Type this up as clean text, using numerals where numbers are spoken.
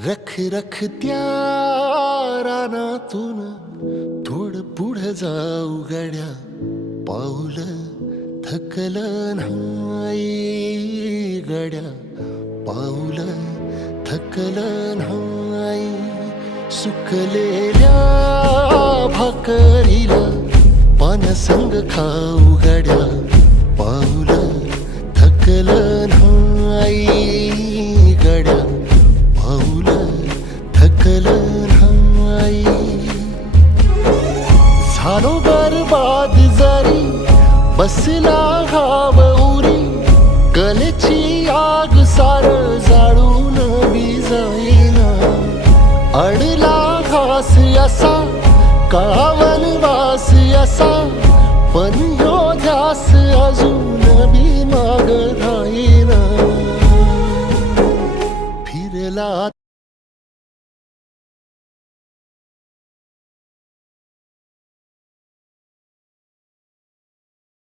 रख रख त्या रानातून थोडं पुढं जाऊ गड्या, पाऊल थकलं नाही गड्या, पाऊल थकलं नाही. सुकलेल्या भाकरीला पानसंग खाऊ गड्या, पाऊल थकलं नाही गड्या, पाऊल थकलं नाही. झालो बरबाद जरी बसला घाव उरी, कलेची आग सार जाळून विजाईना. अडला घास असा काळावन वास असा, पण ह्यो ध्यास अजून बी माग राहीना.